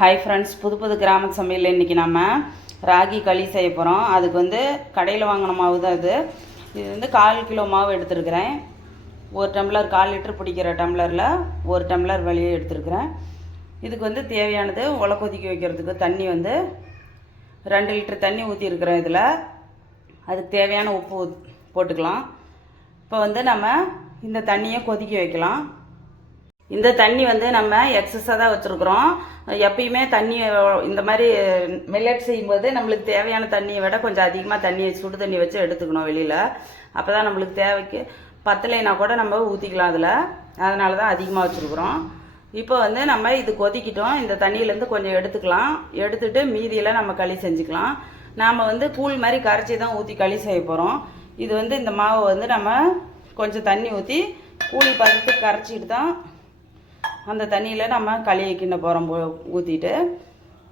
Hi friends புது புது கிராம சமையல் இன்றைக்கி நம்ம ராகி களி செய்ய போகிறோம் அதுக்கு வந்து கடையில் வாங்கின மாவு தான் இது. இது வந்து கால் கிலோ மாவு எடுத்துருக்கிறேன். ஒரு டம்ளர் கால் லிட்டர் பிடிக்கிற டம்ளரில் ஒரு டம்ளர் வெளியே எடுத்துருக்கிறேன். இதுக்கு வந்து தேவையானது உல கொதிக்க வைக்கிறதுக்கு தண்ணி வந்து ரெண்டு லிட்டர் தண்ணி ஊற்றிருக்கிறேன் இதில். அதுக்கு தேவையான உப்பு ஊத்- போட்டுக்கலாம். இப்போ வந்து நம்ம இந்த தண்ணியை கொதிக்க வைக்கலாம். இந்த தண்ணி வந்து நம்ம எக்ஸஸாக தான் வச்சுருக்குறோம். எப்பயுமே தண்ணி இந்த மாதிரி மில்லட் செய்யும்போது நம்மளுக்கு தேவையான தண்ணியை விட கொஞ்சம் அதிகமாக தண்ணியை சுடு தண்ணி வச்சு எடுத்துக்கணும் வெளியில். அப்போ தான் நம்மளுக்கு தேவைக்கு பத்தலைனா கூட நம்ம ஊற்றிக்கலாம் அதில். அதனால தான் அதிகமாக வச்சுருக்குறோம். இப்போ வந்து நம்ம இது கொதிக்கிட்டோம். இந்த தண்ணியிலேருந்து கொஞ்சம் எடுத்துக்கலாம். எடுத்துட்டு மீதியில் நம்ம களி செஞ்சுக்கலாம். நாம் வந்து கூழ் மாதிரி கரைச்சி தான் ஊற்றி களி செய்ய போகிறோம் இது வந்து இந்த மாவை வந்து நம்ம கொஞ்சம் தண்ணி ஊற்றி கூலி பார்த்துட்டு கரைச்சிட்டு தான் அந்த தண்ணியில் நம்ம களியை கிண்ண போகிறோம் போ ஊற்றிட்டு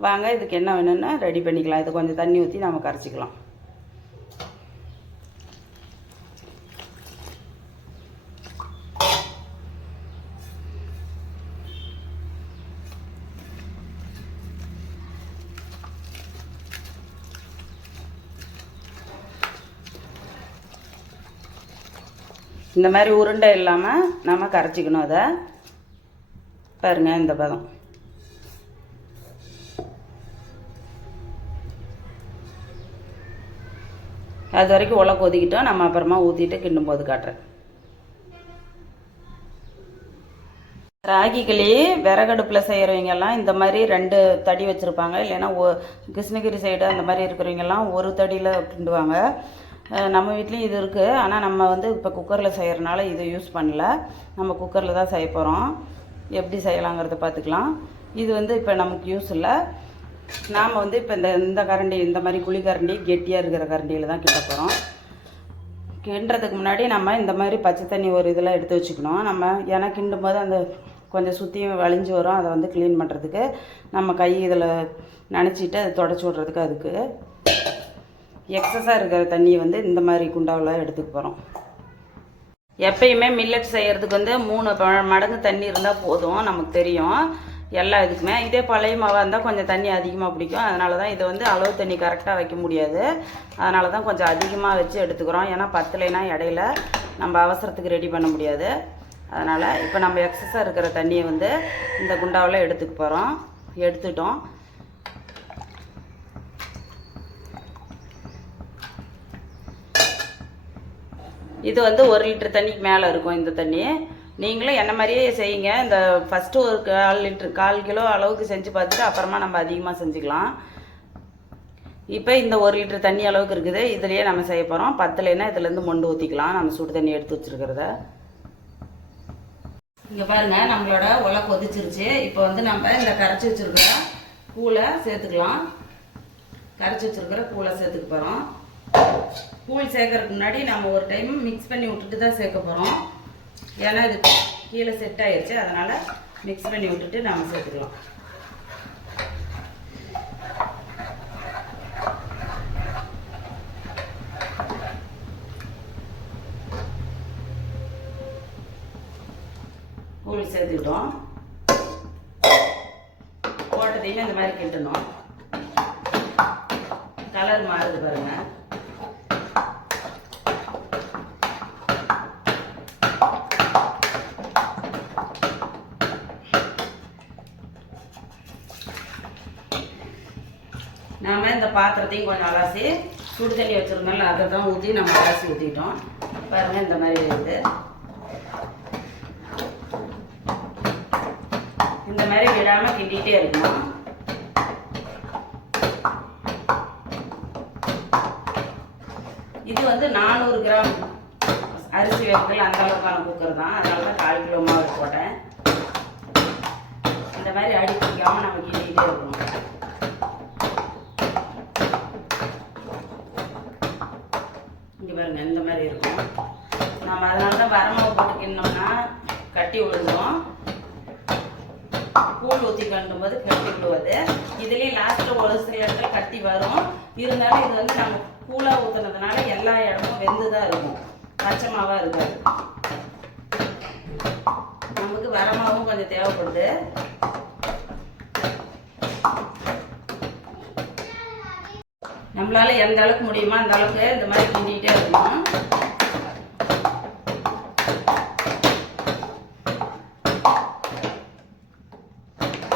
வாங்க இதுக்கு என்ன வேணும்னா ரெடி பண்ணிக்கலாம். இது கொஞ்சம் தண்ணி ஊற்றி நம்ம கரைச்சிக்கலாம். இந்த மாதிரி உருண்டை இல்லாமல் நம்ம கரைச்சிக்கணும் அதை. பாருங்க இந்த பதம். அது வரைக்கும் உலை கொதிக்கிட்டோம் நம்ம அப்புறமா ஊற்றிட்டு கிண்டும் போது காட்டுறேன். ராகி களி விறகடுப்பில் செய்கிறவங்க எல்லாம் இந்த மாதிரி ரெண்டு தடி வச்சுருப்பாங்க. இல்லைன்னா ஒ கிருஷ்ணகிரி சைடு அந்த மாதிரி இருக்கிறவங்கெல்லாம் ஒரு தடியில் கிண்டுவாங்க. நம்ம வீட்லேயும் இது இருக்குது ஆனால் நம்ம வந்து இப்போ குக்கரில் செய்கிறனால இது யூஸ் பண்ணல. நம்ம குக்கரில் தான் செய்ய போகிறோம் எப்படி செய்யலாங்கிறத பார்த்துக்கலாம். இது வந்து இப்போ நமக்கு யூஸ் இல்லை. நாம் வந்து இப்போ இந்த இந்த கரண்டி இந்த மாதிரி குழி கரண்டி கெட்டியாக இருக்கிற கரண்டியில் தான் கிட்ட போகிறோம் கிண்டுறதுக்கு முன்னாடி நம்ம இந்த மாதிரி பச்சை தண்ணி ஒரு இதெல்லாம் எடுத்து வச்சுக்கணும். நம்ம ஏன்னா கிண்டும் போது அந்த கொஞ்சம் சுற்றியும் வழிஞ்சு வரும். அதை வந்து க்ளீன் பண்ணுறதுக்கு நம்ம கை இதில் நினச்சிட்டு அதை தொடச்சி விட்றதுக்கு அதுக்கு. எக்ஸஸாக இருக்கிற தண்ணியை வந்து இந்த மாதிரி குண்டாவில் எடுத்துக்க போகிறோம் எப்பயுமே மில்லட் செய்கிறதுக்கு வந்து மூணு மடங்கு தண்ணி இருந்தால் போதும் நமக்கு தெரியும். எல்லா இதுக்குமே. இதே பழைய மாவாக இருந்தால் கொஞ்சம் தண்ணி அதிகமாக பிடிக்கும். அதனால தான் இதை வந்து அளவு தண்ணி கரெக்டாக வைக்க முடியாது. அதனால தான் கொஞ்சம் அதிகமாக வச்சு எடுத்துக்கிறோம். ஏன்னா பத்தலைனா இடையில நம்ம அவசரத்துக்கு ரெடி பண்ண முடியாது. அதனால் இப்போ நம்ம எக்ஸஸாக இருக்கிற தண்ணியை வந்து இந்த குண்டாவில் எடுத்துக்க போகிறோம் எடுத்துட்டோம். இது வந்து ஒரு லிட்டர் தண்ணிக்கு மேலே இருக்கும் இந்த தண்ணி. நீங்களும் என்ன மாதிரியே செய்யுங்க. இந்த ஃபஸ்ட்டு ஒரு கால் லிட்டரு கால் கிலோ அளவுக்கு செஞ்சு பார்த்துட்டு அப்புறமா நம்ம அதிகமாக செஞ்சுக்கலாம். இப்போ இந்த ஒரு லிட்டர் தண்ணி அளவுக்கு இருக்குது. இதுலேயே நம்ம செய்ய போகிறோம் பத்தலைன்னா இதுலேருந்து மொண்டு ஊற்றிக்கலாம் நம்ம சுடு தண்ணி எடுத்து வச்சுருக்கிறத. இங்கே பாருங்கள் நம்மளோட உலை கொதிச்சிருச்சு. இப்போ வந்து நம்ம இந்த கரைச்சி வச்சுருக்கிற கூழை சேர்த்துக்கலாம். கரைச்சி வச்சுருக்கிற கூழை சேர்த்துக்க போகிறோம் கூழ் சேர்க்கறதுக்கு முன்னாடி நம்ம ஒரு டைம் மிக்ஸ் பண்ணி விட்டுட்டு தான் சேர்க்க போகிறோம் ஏன்னா இது கீழே செட் ஆயிடுச்சு அதனால் மிக்ஸ் பண்ணி விட்டுட்டு நம்ம சேர்த்துக்கலாம். கூழ் சேர்த்துக்கிட்டோம். போட்டதையுமே இந்த மாதிரி கிட்டணும் கலர் மாறுது பாருங்கள் நாம இந்த பாத்திரத்தையும் கொஞ்சம் அலசி சுடு தண்ணி வச்சுருந்தோம்ல அதை தான் ஊற்றி நம்ம அலசி ஊற்றிட்டோம் பாருங்க இந்த மாதிரி இருக்குது. இந்த மாதிரி விடாமல் கிண்டிகிட்டே இருக்கணும். இது வந்து நானூறு கிராம் அரிசி வேர்கள் அந்த அளவுக்கான குக்கர் தான். அதனால தான் கால் கிலோ மாவு போட்டேன். இந்த மாதிரி அடி பிடிக்காம நம்ம கிண்டிகிட்டே இருக்கணும். இங்கே பாருங்க இந்த மாதிரி இருக்கும். நம்ம அதனால தான் வரமாவு போட்டு கிண்ணோம்னா கட்டி விழுவோம் கூழ் ஊற்றி கண்டும் போது கட்டி விடுவது. இதுலேயே லாஸ்ட்டில் ஒரு சில இடத்துல கட்டி வரும். இருந்தாலும் இது வந்து நம்ம கூழாக ஊற்றுனதுனால எல்லா இடமும் வெந்து தான் இருக்கும். பச்சை மாவாக இருக்காது. நமக்கு வரமாவும் கொஞ்சம் தேவைப்படுது. நம்மளால எந்த அளவுக்கு முடியுமோ அந்த அளவுக்கு இந்த மாதிரி கிண்டிகிட்டே இருக்கணும்.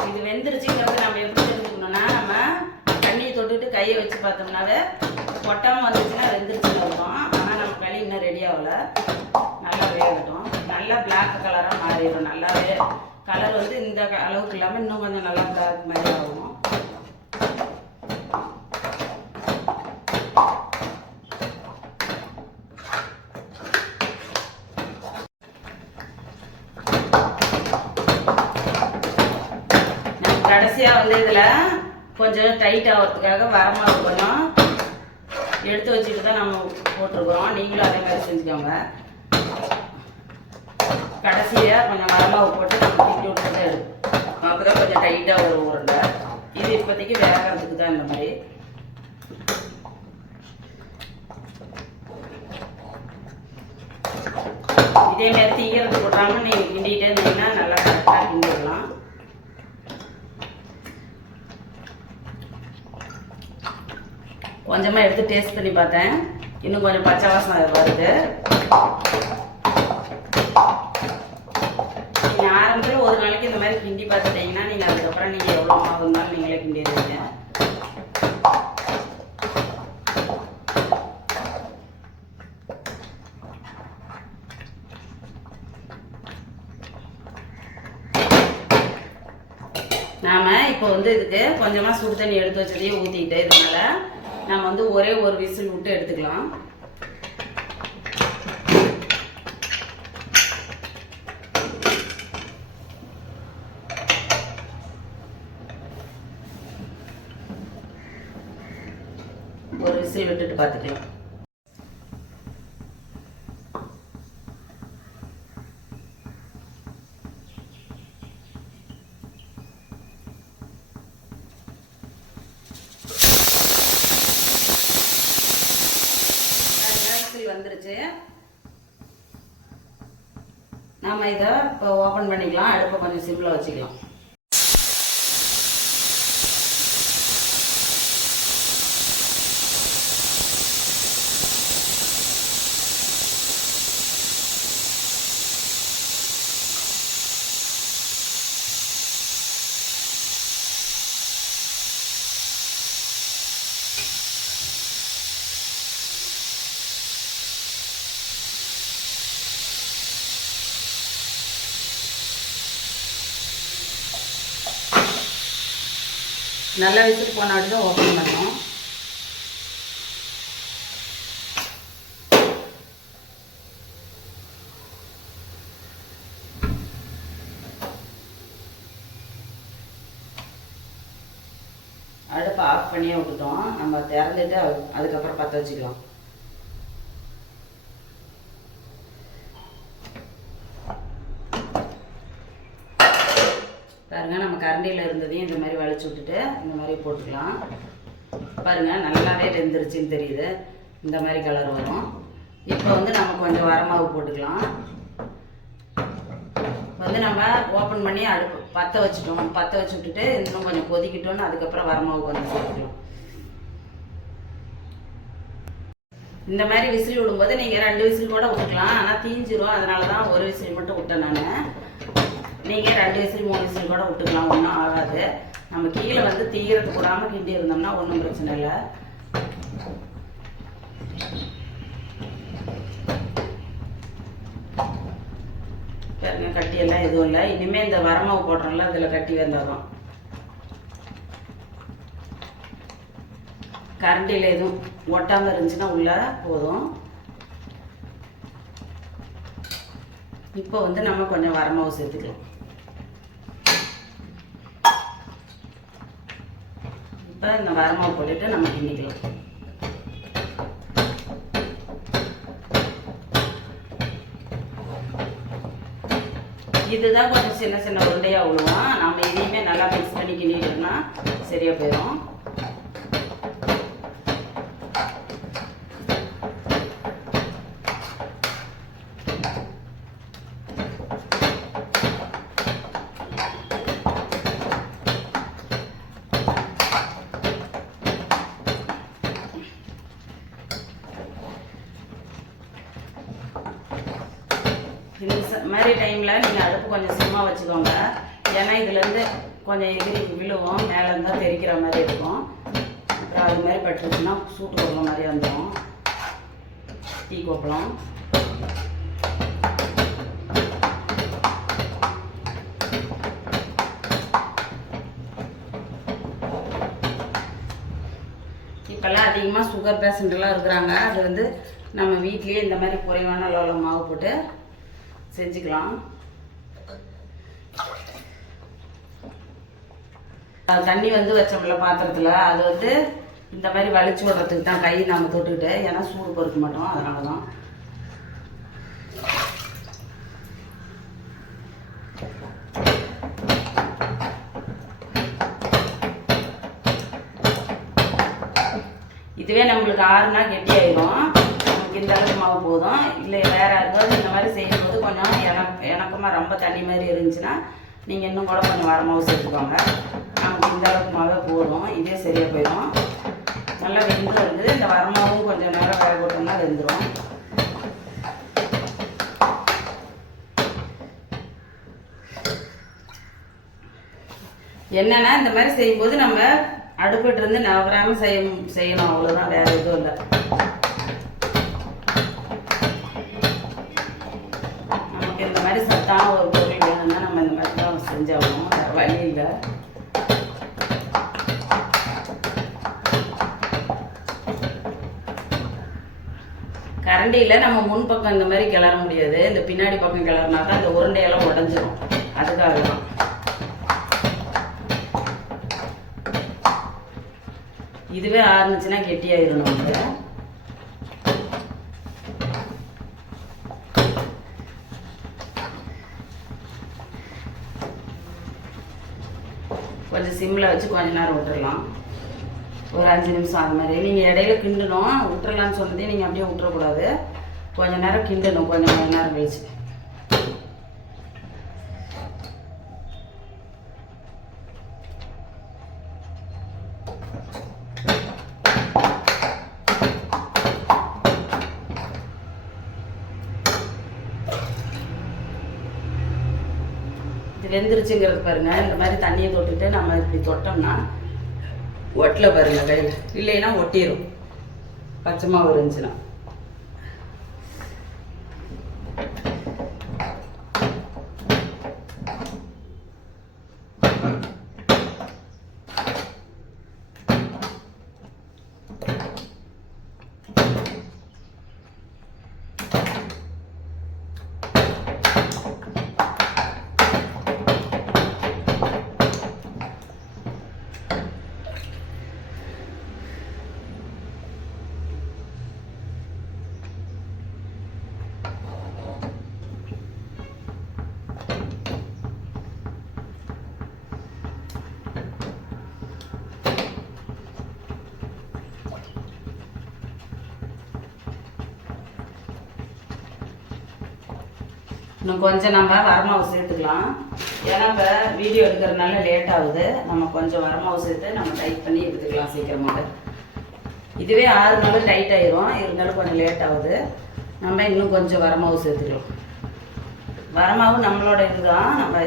இது வெந்துருச்சுங்கிறது நம்ம எப்படி தெரிஞ்சுக்கணும்னா நம்ம தண்ணியை தொட்டுட்டு கையை வச்சு பார்த்தோம்னாவே கொட்டாமல் வந்துச்சுன்னா வெந்துருச்சுன்னு இருக்கும் ஆனால் நம்ம களி இன்னும் ரெடி ஆகல. நல்லா வேகட்டும். நல்லா பிளாக் கலராக மாறிடும் நல்லாவே கலர் வந்து இந்த க- அளவுக்கு இல்லாமல் இன்னும் கொஞ்சம் நல்லா பிளாக் மாதிரி ஆகும் கடைசியாக வந்து இதில் கொஞ்சம் டைட் ஆகிறதுக்காக வரமாவு கொஞ்சம் எடுத்து வச்சுட்டு தான் நம்ம போட்டிருக்கிறோம். நீங்களும் அதே மாதிரி செஞ்சுக்கோங்க. கடைசியாக கொஞ்சம் வரமாவு போட்டு நம்ம கிண்டி விட்டு தான் எடுக்கும் அப்போ தான் கொஞ்சம் டைட்டாக ஒரு உருண்டை. இது இப்போதைக்கு வேகிறதுக்கு தான் இந்த மாதிரி. இதே மாதிரி தீக்கிறது போட்டாமல் நீங்கள் கிண்டிகிட்டே இருந்தீங்கன்னா நல்லா கரெக்டாக கிண்டிடுவோம் கொஞ்சமாக எடுத்து டேஸ்ட் பண்ணி பார்த்தேன். இன்னும் கொஞ்சம் பச்சை வாசனை வருது நீங்கள் ஆரம்பத்தில் ஒரு நாளைக்கு இந்த மாதிரி கிண்டி பார்த்துட்டீங்கன்னா நீங்கள் அதுக்கப்புறம் நீங்கள் எவ்வளோ மாவு இருந்தாலும் நீங்களே கிண்டிடுவீங்க நாம இப்போ வந்து இதுக்கு கொஞ்சமாக சுடு தண்ணி எடுத்து வச்சதையும் ஊற்றிக்கிட்டு இதனால நம்ம வந்து ஒரே ஒரு விசில் விட்டு எடுத்துக்கலாம். ஒரு விசில் விட்டுட்டு பார்த்துக்கலாம் விசில் வந்துருச்சு நாம இதை இப்போ ஓப்பன் பண்ணிக்கலாம் அடுப்பை கொஞ்சம் சிம்பிளாக வச்சுக்கலாம். நல்ல விசில் போனாடி தான் ஓப்பன் பண்ணோம் அடுப்பை ஆஃப் பண்ணியே விட்டுட்டோம். நம்ம திறந்துட்டு அதுக்கப்புறம் பற்ற வச்சுக்கலாம் பாருங்க நம்ம இருந்ததையும் இந்த மாதிரி வளைச்சு விட்டுட்டு இந்த மாதிரி போட்டுக்கலாம். பாருங்கள் நல்லாவே வெந்துருச்சுன்னு தெரியுது. இந்த மாதிரி கலர் வரும். இப்போ வந்து நம்ம கொஞ்சம் வரமாவு போட்டுக்கலாம். வந்து நம்ம ஓப்பன் பண்ணி அடுப்பு பற்ற வச்சுட்டோம். பற்ற வச்சு விட்டுட்டு இன்னும் கொஞ்சம் கொதிக்கிட்டோன்னு அதுக்கப்புறம் வரமாவுக்கு வந்து சேர்த்துக்கலாம். இந்த மாதிரி விசில் விடும்போது நீங்கள் ரெண்டு விசில் கூட விட்டுக்கலாம் ஆனால் தீஞ்சிரும். அதனால தான் ஒரு விசில் மட்டும் விட்டேன் நான். நீங்கள் ரெண்டு விசில் மூணு விசில் கூட விட்டுக்கலாம் ஒன்றும் ஆகாது. நம்ம கீழே வந்து தீயறது போடாமல் கிண்டி இருந்தோம்னா ஒன்றும் பிரச்சனை இல்லை. பாருங்க கட்டி எல்லாம் எதுவும் இல்லை. இனிமேல் இந்த வரமாவு போடுறோம்ல அதில் கட்டி வந்தாதான் கரண்டியில் எதுவும். ஒட்டாமல் இருந்துச்சுன்னா உள்ள போதும். இப்போ வந்து நம்ம கொஞ்சம் வரமாவு சேர்த்துக்கலாம். இப்போ இந்த வரமாவு போட்டுட்டு நம்ம கிண்டிக்கலாம். இதுதான் கொஞ்சம் சின்ன சின்ன உருண்டையாக விழுவோம் நம்ம இதையுமே நல்லா மிக்ஸ் பண்ணி கிண்டிக்கிட்டோம்னா சரியாக போயிடும் மாதிரி டைமில் நீங்கள் அடுப்பு கொஞ்சம் சிம்மாக வச்சுக்கோங்க. ஏன்னா இதுலேருந்து கொஞ்சம் எகிரி விழுவும் மேலே இருந்தால் தெரிக்கிற மாதிரி இருக்கும். அப்புறம் அது மாதிரி பட்டுருச்சுன்னா சூட்டு கொப்பளம் மாதிரி வந்துடும் டீ கொப்பளம் இப்போல்லாம் அதிகமாக சுகர் பேஷண்ட்லாம் இருக்கிறாங்க. அது வந்து நம்ம வீட்லேயே இந்த மாதிரி குறைவான அளவில் மாவு போட்டு செஞ்சுக்கலாம். தண்ணி வந்து வச்சோம்ல பாத்திரத்தில். அது வந்து இந்த மாதிரி வலிச்சு விடுறதுக்கு தான் கை நம்ம தொட்டுக்கிட்டு ஏன்னா சூடு பொறுக்க மாட்டோம் அதனால தான் இதுவே நம்மளுக்கு ஆறுனா கெட்டி ஆயிடும் இந்த அளவுக்கு மாவு போதும். இல்லை வேற ஏதாவது இந்த மாதிரி செய்யும்போது கொஞ்சம் எனக்கு எனக்கமாக ரொம்ப தண்ணி மாதிரி இருந்துச்சுன்னா நீங்கள் இன்னும் கூட கொஞ்சம் வர மாவு சேர்த்துக்கோங்க. நமக்கு இந்த அளவுக்கு மாவே போதும். இதே சரியாக போயிடும். நல்லா வெந்து வந்து இந்த வரமாவும் கொஞ்சம் நேரம் வேக போட்டோம்னா வெந்துடும் என்னென்னா இந்த மாதிரி செய்யும்போது நம்ம அடுப்பிட்டு இருந்து நவகிராமம் செய்ய செய்யணும். அவ்வளோதான் வேறு எதுவும் இல்லை. சத்தான ஒரு பொருள் வேணும்னா நம்ம இந்த மாதிரி தான் செஞ்சாகணும். வேற வழி இல்லை. கரண்டியில் நம்ம முன் பக்கம் இந்த மாதிரி கிளற முடியாது. இந்த பின்னாடி பக்கம் கிளறினா தான் இந்த உருண்டையெல்லாம் உடஞ்சிரும். அதுக்காக தான் இதுவே ஆறுனுச்சுன்னா கெட்டியாயிரும் நமக்கு கொஞ்சம் சிம்மில் வச்சு கொஞ்ச நேரம் விட்டுறலாம். ஒரு அஞ்சு நிமிஷம் அது மாதிரி. நீங்கள் இடையில கிண்டணும். விட்டுறலான்னு சொன்னதே நீங்கள் அப்படியே விட்டுறக்கூடாது. கொஞ்ச நேரம் கிண்டணும். கொஞ்சம் கொஞ்ச நேரம் கழிச்சு. வெந்துருச்சுங்கிறது பாருங்க. இந்த மாதிரி தண்ணியை தொட்டுட்டு நம்ம இப்படி தொட்டோம்னா ஒட்டல பாருங்க கையில் இல்லைன்னா ஒட்டிடும் பச்சை மாவு இருந்துச்சுன்னா. இன்னும் கொஞ்சம் நம்ம வரமாவு சேர்த்துக்கலாம். ஏன்னா இப்போ வீடியோ எடுக்கிறதுனால லேட் ஆகுது. நம்ம கொஞ்சம் வரமாவு சேர்த்து நம்ம டைட் பண்ணி எடுத்துக்கலாம் சீக்கிரமாக இதுவே ஆறு நாள் டைட் ஆயிரும். இருந்தாலும் கொஞ்சம் லேட் ஆகுது. நம்ம இன்னும் கொஞ்சம் வரமாவு சேர்த்துக்கலாம். வரமாவு நம்மளோட இதுதான். நம்ம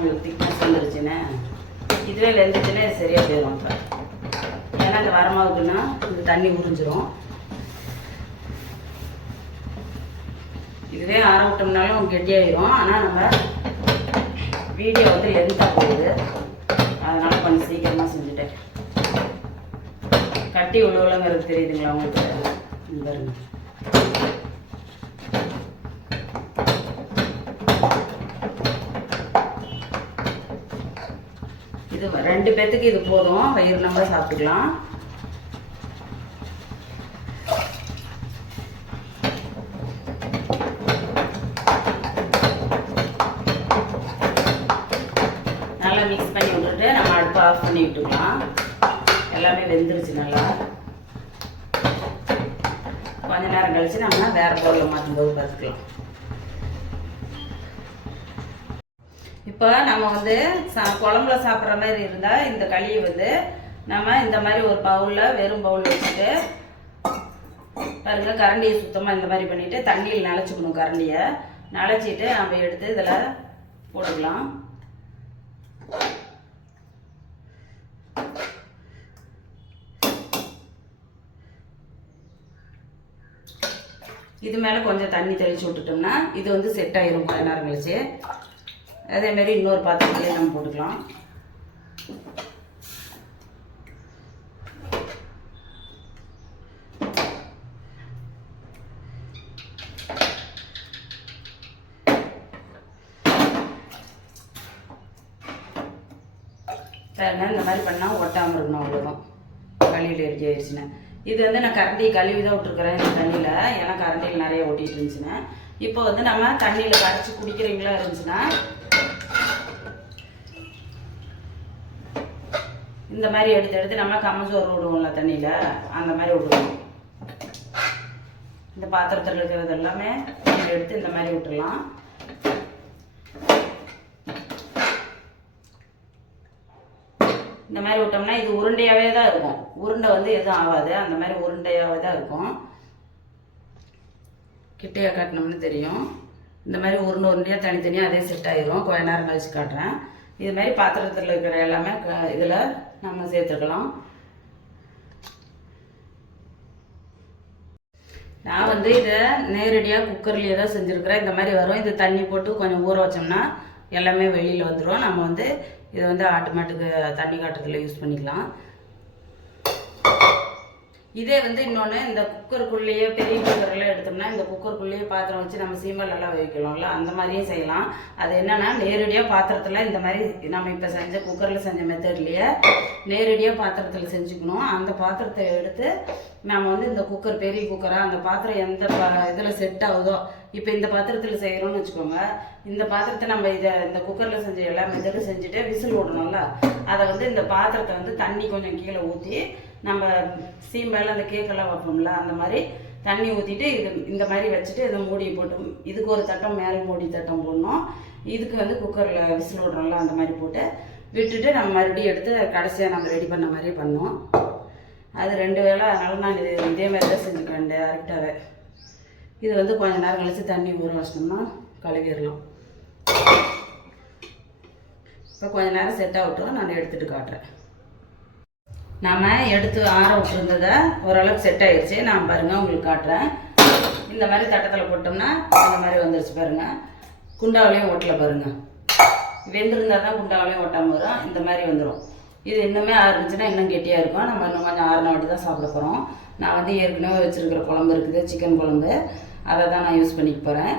உங்களுக்கு திக்னஸ் வந்துருச்சுன்னு இதுவே வெந்துச்சுன்னா இது சரியாக போயிடும் இப்போ ஏன்னா இந்த வரமாவுக்குன்னா இந்த தண்ணி உறிஞ்சிரும். இதுவே ஆற விட்டோம்னாலும் கெட்டியாயிரும். ஆனால் நம்ம வீடியோ வந்து லென்த்தாக போகுது. அதனால் கொஞ்சம் சீக்கிரமாக செஞ்சுட்டேன். கட்டி உழுவலங்கிறது தெரியுதுங்களா உங்களுக்கு? பாருங்கள் ரெண்டு பேர்த்துக்கு இது போதும். வயிறு நம்ம சாப்பிட்டுக்கலாம். நல்லா மிக்ஸ் பண்ணி விட்டுட்டு நம்ம அடுப்பை ஆஃப் பண்ணி விட்டுக்கலாம். எல்லாமே வெந்துருச்சு நல்லா. கொஞ்ச நேரம் கழித்து நம்ம வேறு பொருளை மாற்றும் பார்த்துக்கலாம். இப்போ நம்ம வந்து சா குழம்புல சாப்பிட்ற மாதிரி இருந்தால் இந்த களியை வந்து நம்ம இந்த மாதிரி ஒரு பவுலில் வெறும் பவுல் வச்சுட்டு பாருங்கள் கரண்டியை சுத்தமாக இந்த மாதிரி பண்ணிவிட்டு தண்ணியில் நனைச்சிக்கணும் கரண்டியை. நனைச்சிட்டு நம்ம எடுத்து இதில் போட்டுக்கலாம். இது மேலே கொஞ்சம் தண்ணி தெளித்து விட்டுட்டோம்னா இது வந்து செட் ஆயிரும் கொஞ்ச நேரம் கழிச்சு. அதேமாரி இன்னொரு பாத்திரத்துலேயே நம்ம போட்டுக்கலாம். பாருங்க இந்த மாதிரி பண்ணால் ஒட்டாமல் இருக்கணும் அவ்வளோதான் களியில் ரெடி ஆயிடுச்சுன்னா இது வந்து நான் கரண்டி கழுவி தான் விட்டுருக்குறேன் இந்த தண்ணியில். ஏன்னா கரண்டியில் நிறைய ஒட்டிட்டு இருந்துச்சுன்னா. இப்போ வந்து நம்ம தண்ணியில் கரைச்சி குடிக்கிறீங்களா இருந்துச்சுன்னா இந்த மாதிரி எடுத்து எடுத்து நம்ம கம்மசோறு விடுவோம்ல தண்ணியில் அந்த மாதிரி விடுவோம் இந்த பாத்திரத்தில் இருக்கிறது எல்லாமே எடுத்து இந்த மாதிரி விட்டுடலாம் இந்த மாதிரி விட்டோம்னா இது உருண்டையாகவே தான் இருக்கும். உருண்டை வந்து எதுவும் ஆகாது. அந்த மாதிரி உருண்டையாகவே தான் இருக்கும். கிட்டையாக காட்டினோம்னு தெரியும். இந்த மாதிரி உருண்டை உருண்டையாக தனித்தனியாக அதே செட் ஆகிரும் கொஞ்ச நேரம் கழிச்சு காட்டுறேன். இது மாதிரி பாத்திரத்தில் இருக்கிற எல்லாமே இதில் நம்ம சேர்த்துக்கலாம். நான் வந்து இதை நேரடியாக குக்கர்லேயே தான் செஞ்சுருக்கிறேன். இந்த மாதிரி வரும். இது தண்ணி போட்டு கொஞ்சம் ஊற வச்சோம்னா எல்லாமே வெளியில் வந்துடும் நம்ம வந்து இதை வந்து ஆட்டோமேட்டிக்கு தண்ணி காட்டுறதுல யூஸ் பண்ணிக்கலாம். இதே வந்து இன்னொன்று இந்த குக்கருக்குள்ளேயே பெரிய குக்கர்லாம் எடுத்தோம்னா இந்த குக்கருக்குள்ளேயே பாத்திரம் வச்சு நம்ம சீமல் நல்லா வைக்கலாம்ல அந்த மாதிரியும் செய்யலாம். அது என்னென்னா நேரடியாக பாத்திரத்தில் இந்த மாதிரி நம்ம இப்போ செஞ்ச குக்கரில் செஞ்ச மெத்தட்லேயே நேரடியாக பாத்திரத்தில் செஞ்சுக்கணும். அந்த பாத்திரத்தை எடுத்து நம்ம வந்து இந்த குக்கர் பெரிய குக்கராக அந்த பாத்திரம் எந்த இதில் செட் ஆகுதோ இப்போ இந்த பாத்திரத்தில் செய்கிறோம்னு வச்சுக்கோங்க. இந்த பாத்திரத்தை நம்ம இதை இந்த குக்கரில் செஞ்ச எல்லா மெத்தடும் செஞ்சுட்டு விசில் விடணும்ல அதை வந்து இந்த பாத்திரத்தை வந்து தண்ணி கொஞ்சம் கீழே ஊற்றி நம்ம சீம் அந்த கேக்கெல்லாம் வைப்போம்ல அந்த மாதிரி தண்ணி ஊற்றிட்டு இது இந்த மாதிரி வச்சுட்டு இதை மூடி போட்டு இதுக்கு ஒரு தட்டம் மேலே மூடி தட்டம் போடணும். இதுக்கு வந்து குக்கரில் விசில் விடுறோம்ல அந்த மாதிரி போட்டு விட்டுட்டு நம்ம மறுபடியும் எடுத்து கடைசியாக நம்ம ரெடி பண்ண மாதிரி பண்ணோம். அது ரெண்டு வேளை அதனால் நான் இது இதே மாதிரி தான் செஞ்சுக்கிறேன் டேரெக்டாகவே இது வந்து கொஞ்ச நேரம் கழிச்சு தண்ணி ஊற வச்சிட்டோம்னா கழுவிடலாம். இப்போ கொஞ்ச நேரம் செட் ஆகட்டும் நான் எடுத்துகிட்டு காட்டுறேன். நாம் எடுத்து ஆற விட்டுருந்ததை ஓரளவுக்கு செட் ஆயிடுச்சு நான் பாருங்கள் உங்களுக்கு காட்டுறேன். இந்த மாதிரி தட்டத்தில் போட்டோம்னா இந்த மாதிரி வந்துருச்சு பாருங்கள் குண்டாவிலையும் ஓட்டல பாருங்கள் வெந்திருந்தால் தான் குண்டாவிலையும் ஓட்டாமல் வரும். இந்த மாதிரி வந்துடும் இது இன்னுமே ஆரம்பிச்சுன்னா இன்னும் கெட்டியாக இருக்கும். நம்ம இன்னும் கொஞ்சம் ஆறுன வாட்டி தான் சாப்பிட போகிறோம் நான் வந்து ஏற்கனவே வச்சுருக்கிற குழம்பு இருக்குது சிக்கன் குழம்பு. அதை தான் நான் யூஸ் பண்ணிக்க போகிறேன்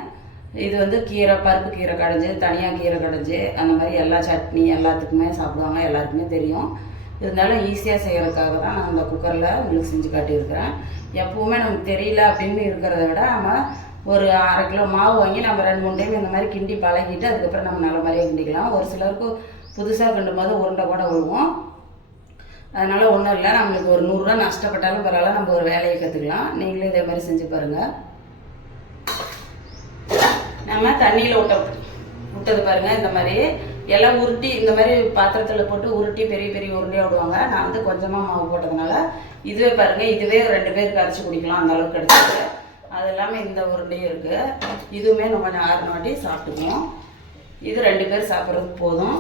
இது வந்து கீரை பருப்பு கீரை கடைஞ்சி தனியாக கீரை கடைஞ்சி அந்த மாதிரி எல்லா சட்னி எல்லாத்துக்குமே சாப்பிடுவாங்க. எல்லாருக்குமே தெரியும். இருந்தாலும் ஈஸியாக செய்கிறதுக்காக தான் நான் அந்த குக்கரில் உங்களுக்கு செஞ்சு காட்டியிருக்கிறேன். எப்போவுமே நமக்கு தெரியல அப்படின்னு இருக்கிறத விட நம்ம ஒரு அரை கிலோ மாவு வாங்கி நம்ம ரெண்டு மூணு டைம் இந்த மாதிரி கிண்டி பழகிட்டு அதுக்கப்புறம் நம்ம நல்ல மாதிரியே கிண்டிக்கலாம். ஒரு சிலருக்கு புதுசாக கிண்டும் போது உருண்டை கூட விழுவோம் அதனால் ஒன்றும் இல்லை நம்மளுக்கு ஒரு நூறுரூவா நஷ்டப்பட்டாலும் பரவாயில்ல நம்ம ஒரு வேலையை கற்றுக்கலாம் நீங்களும் இதே மாதிரி செஞ்சு பாருங்கள் நம்ம தண்ணியில் விட்ட விட்டது பாருங்கள் இந்த மாதிரி எல்லாம் உருட்டி இந்த மாதிரி பாத்திரத்தில் போட்டு உருட்டி பெரிய பெரிய உருண்டையாக விடுவாங்க. நான் வந்து கொஞ்சமாக மாவு போட்டதுனால இதுவே பாருங்கள் இதுவே ரெண்டு பேருக்கு அரைச்சி குடிக்கலாம் அந்த அளவுக்கு எடுத்துட்டு அது இல்லாமல் இந்த உருண்டையும் இருக்குது இதுவுமே நம்ம கொஞ்சம் ஆறு வாட்டி சாப்பிட்டுக்குவோம். இது ரெண்டு பேர் சாப்பிட்றதுக்கு போதும்.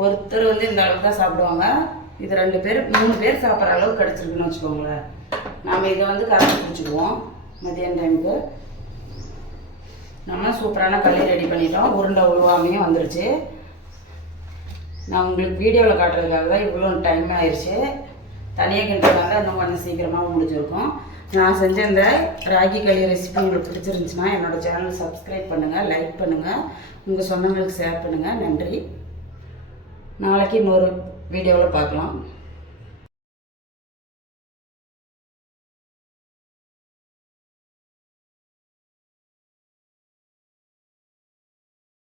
ஒருத்தர் வந்து இந்த அளவுக்கு தான் சாப்பிடுவாங்க. இது ரெண்டு பேர் மூணு பேர் சாப்பிட்ற அளவுக்கு கிடச்சிருக்குன்னு வச்சுக்கோங்களேன். நம்ம இதை வந்து கரைச்சி குடிச்சிக்குவோம் மதியான டைமுக்கு நம்ம சூப்பரான களி ரெடி பண்ணிட்டோம். உருண்டை உருவாமையும் வந்துருச்சு. நான் உங்களுக்கு வீடியோவில் காட்டுறதுக்காக தான் இவ்வளோ டைம் ஆயிடுச்சு தனியாக கிண்டுறதுனால இன்னும் கொஞ்சம் சீக்கிரமாக முடிஞ்சிருக்கும். நான் செஞ்ச இந்த ராகி களி ரெசிபி உங்களுக்கு பிடிச்சிருந்துச்சுன்னா என்னோடய சேனல் சப்ஸ்கிரைப் பண்ணுங்கள் லைக் பண்ணுங்கள் உங்கள் சொந்தங்களுக்கு ஷேர் பண்ணுங்கள் நன்றி. நாளைக்கு இன்னொரு வீடியோவில் பார்க்கலாம்.